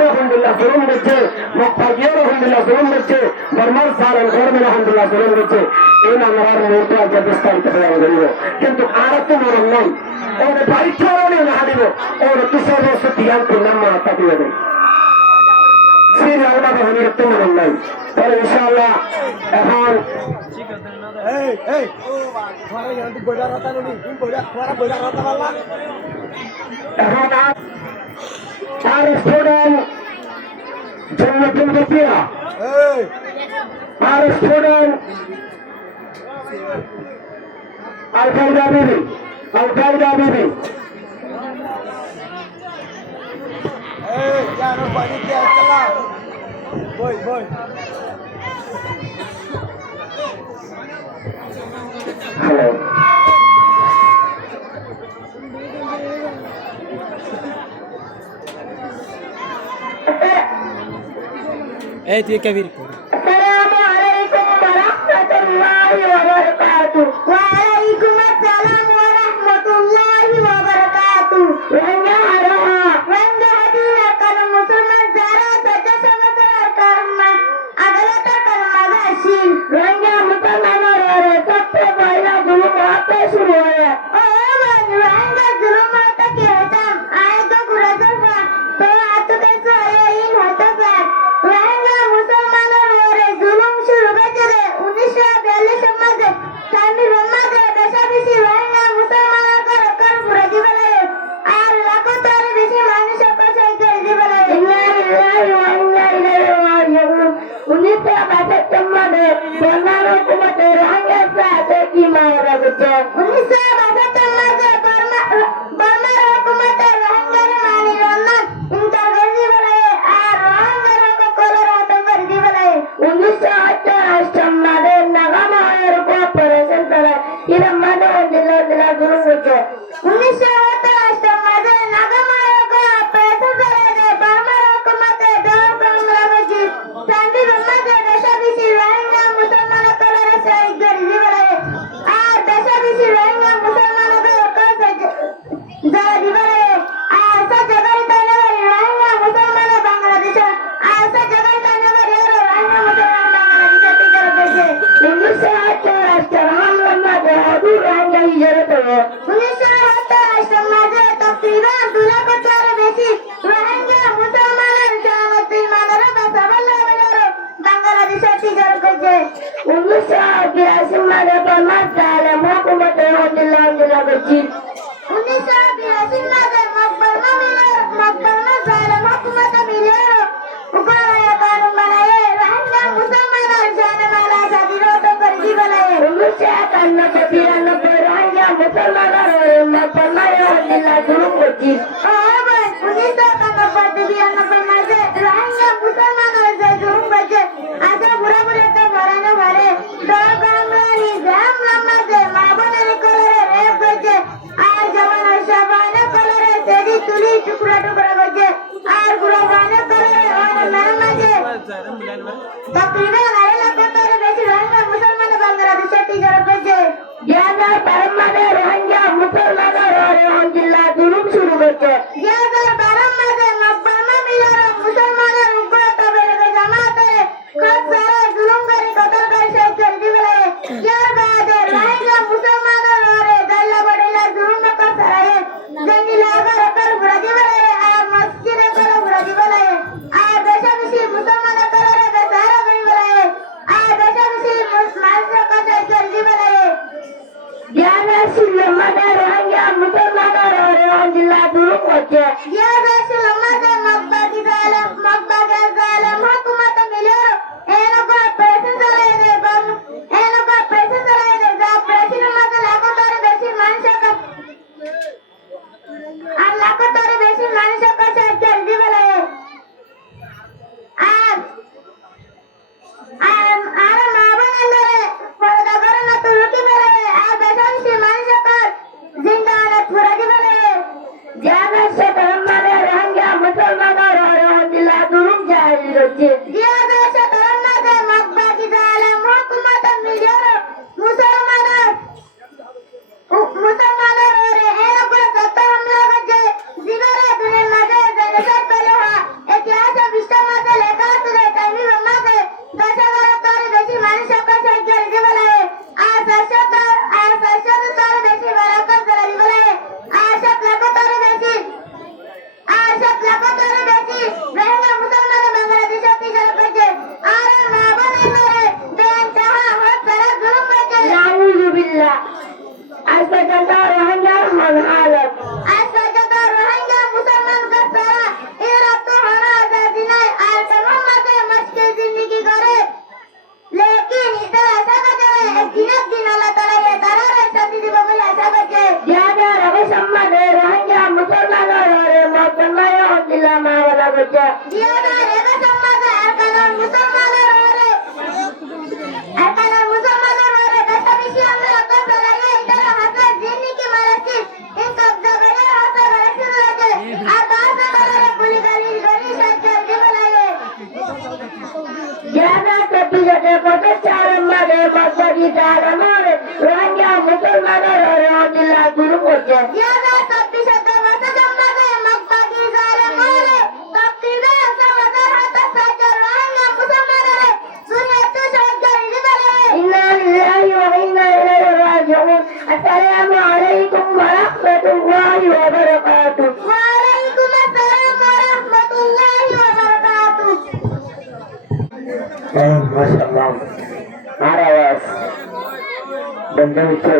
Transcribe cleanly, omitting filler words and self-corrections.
আলহামদুলিল্লাহ জুলুম করছে, মক্কাগিয়ার আলহামদুলিল্লাহ জুলুম করছে, বর্মার সালেন গরমের আলহামদুলিল্লাহ জুলুম করছে। এই নামার মুহূর্তে আজকে বিস্তারিত প্রদান করিব, কিন্তু আর তো মরণ নাই। ওদের পরীক্ষারও না দিব, ওর তুষার বর্ষ তিয়ান করলাম মা তাকিয়ে দেয় সেই আল্লাহ বাহিনীর তো মরণ নাই। তাহলে ইনশাআল্লাহ এখন আর স্টুডেন্ট জন্মদিন রুপিয়া আর স্টুডেন্ট আল-কায়দা বিবি হ্যালো এই তুই কবির আসসালামু আলাইকুম ওয়া রাহমাতুল্লাহি ওয়া বারাকাতুহু। ওয়া আলাইকুম আসসালাম ওয়া রাহমাতুল্লাহি ওয়া বারাকাতুহু। রোহিঙ্গা হাদিয়া কাল মুসলমান যারা সত্য সমাচার কর্মা আদালত কর্মবাসী রোহিঙ্গা মুসলমানের সবচেয়ে বড় জুলুম হতে শুরু হয়। রোহিঙ্গা জুলুম হতে কি হতাম আয় তো ঘুরে তো আতকে এই হতে রোহিঙ্গা মুসলমানের জুলুম শুরু হয়েছে 1942 মাঝে স্বামী রোমাকে বেশি রোহিঙ্গা মুসলমানের ঘর ঘুরে দিবে আর লাখো তার বেশি মানুষ পাশাই করে দিবে 1962 মাঝে বর্মার হুকুমতে রোহিঙ্গা সাথে কি মারা গেছে 1962 মাঝে বর্মার হুকুমতে রোহিঙ্গার মানি রন্নান ইন্টারভেল দিবে আর রোহিঙ্গার কলরা তঙ্গর দিবে 1988 মাঝে নাগামায়ের অপারেশন চালায় এরা মানে দিলা গুরু হচ্ছে 1988 মাঝে নাগামায়ের অপারেশন চালায় বর্মার হুকুমতে দেওয়ার কমরা গেছে চান্দি রোমাকে বেশি রোহিঙ্গা মুসলমানের কলরা সেই গরি দিবে আর বেশি রোহিঙ্গা মুসলমানের কাছে যারা দিবে আর সব জায়গায় তাইলে রোহিঙ্গা মুসলমানের বাংলাদেশে আর সব জায়গায় তাইলে রোহিঙ্গা মুসলমান বাংলাদেশে টিকে রয়েছে 1988 হামলা মাঝে আবু রোহিঙ্গা হিজরত হলো 1988 মাঝে তকরিবান 2 লাখ বেশি রোহিঙ্গা মুসলমানের জামাতি মানের বাসাবাল্লা বাংলাদেশে টিকে রয়েছে 1982 মাঝে বর্মার সালে হুকুমতে হদিল্লাহ করছি 1982 মাঝে মকবরমা সালে হুকুমতে মিলে উকরায়া কানুন বানায়ে রোহিঙ্গা মুসলমানের জানে মালা স্বাধীনতা করে দিবে 1991 রোহিঙ্গা মুসলমানের মকবরমায় হদিল্লাহ শুরু করছি 1991 মাঝে রোহিঙ্গা মুসলমানের যে জুলুম হয়েছে আজ ঘুরে তো ভরানো ভরে দরকারি জাম নামাজে মা বোনের কলরে রেপ হয়েছে আর জওয়ান সবানে কলরে তেজি তুলি টুকরা হয়েছে আর গুরবানে কলরে ওর মেরে মাঝে তকরিবান 2.5 লাখ বেশি রোহিঙ্গা মুসলমান বাংলাদেশে টিকে রয়েছে 2012 মাঝে রোহিঙ্গা মুসলমানের আলহামদুলিল্লাহ জুলুম শুরু হয়েছে 2012 মাঝে মকবরমা মিলার মুসলমানের উপরে তবে জামাতে খুব সারা জুলুম করে কতল করে শেষ করে দিবে ইয়ার বাদে রোহিঙ্গা মুসলমানের গাইলা বড়িলা জুলুম করে সারায়ে জঙ্গি লাগা রকর ঘুরে দিবে আর মসজিদে করে ঘুরে দিবে আর বেশি মুসলমানের করে সারা দিবে আর বেশি মুসলমানের কাছে করে দিবে ইয়ানা সুলমানে রোহিঙ্গা মুসলমানের আলহামদুলিল্লাহ জুলুম হচ্ছে ইয়ানা সুলমানে মকবাদি জালেম হুকুমত মিলে এনকো প্রেসেন্ট চালায় দে এনকো প্রেসেন্ট চালায় দে যা প্রেসিডেন্ট মত লাখো তার বেশি মানুষ আর লাখো তার বেশি মানুষ কাছে চল দিবে আর মা বোনেরে পর্দা করে না তো রুটি মেরে আর বেশি মানুষ কাছে জিন্দানে পুরা দিবে জানা সে ধর্মের করছে জিয়াদা রেখা সমাজে একাধার মুসলমানের ওরে দেশে বেশি আমরা অত্যাচার আগে এটার হাতে জিন্নিকে মারাচ্ছি এই কবজা বেড়ে হাতে রাখতে লাগে আর বাসে বেড়ে গুলি গলি সাহায্য দেবে লাগে জিয়াদা কপিজতে প্রতিষ্ঠার মাঝে মসজিদ তালামরে রোহিঙ্গা মুসলমানের ওরে অজিলা শুরু করছে জিয়াদা কপিজতে মসজিদ মাঝে মক্কাকি জারে মরে তকদিরে সমাজের হাতে সাহায্য রোহিঙ্গা মুসলমানের সুনিয়ত সাহায্য দিবে ইন্না লিল্লাহি ওয়া ইন্না ইলাইহি রাজিউন আসসালামু আলাইকুম ওয়া রাহমাতুল্লাহি ওয়া বারাকাতুহু ওয়া আলাইকুম আসসালাম ওয়া রাহমাতুল্লাহি ওয়া বারাকাতুহু মাশাআল্লাহ আর আওয়াজ বন্ধ হচ্ছে